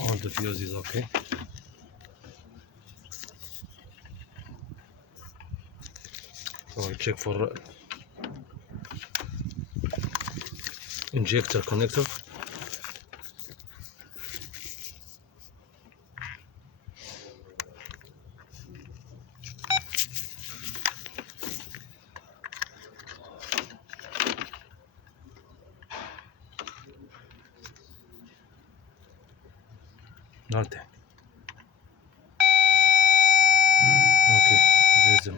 All the fuse is okay. So I check for injector connector. Nothing. Okay, there's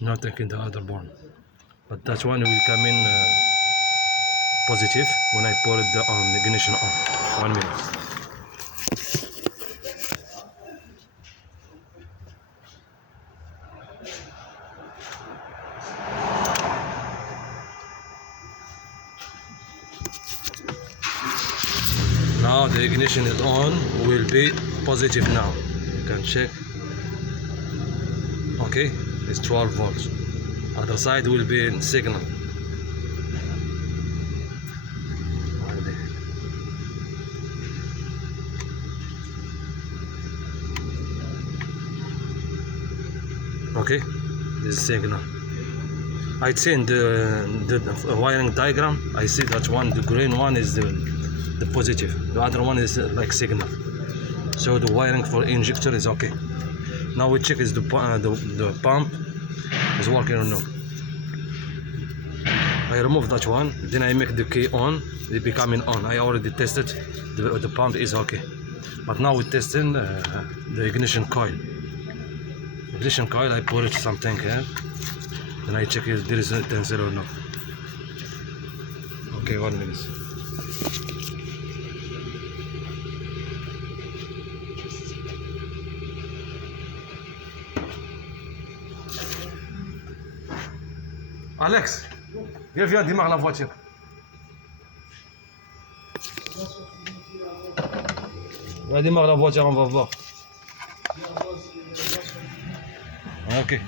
nothing in the other one, but that one will come in positive when I put the ignition on. 1 minute. Now the ignition is on, will be positive now. You can check. Okay, it's 12 volts. Other side will be in signal. Okay, this is signal. I see in the wiring diagram, I see that one, the green one is the positive, the other one is like signal. So the wiring for injector is okay. Now we check is the pump is working or no. I remove that one, then I make the key on, it becoming on. I already tested, the pump is okay. But now we're testing the ignition coil. Ignition coil, I put it something here, then I check if there is a tensor or no. Okay, 1 minute. Alex, viens, démarre la voiture. Démarre la voiture, on va voir. Ok.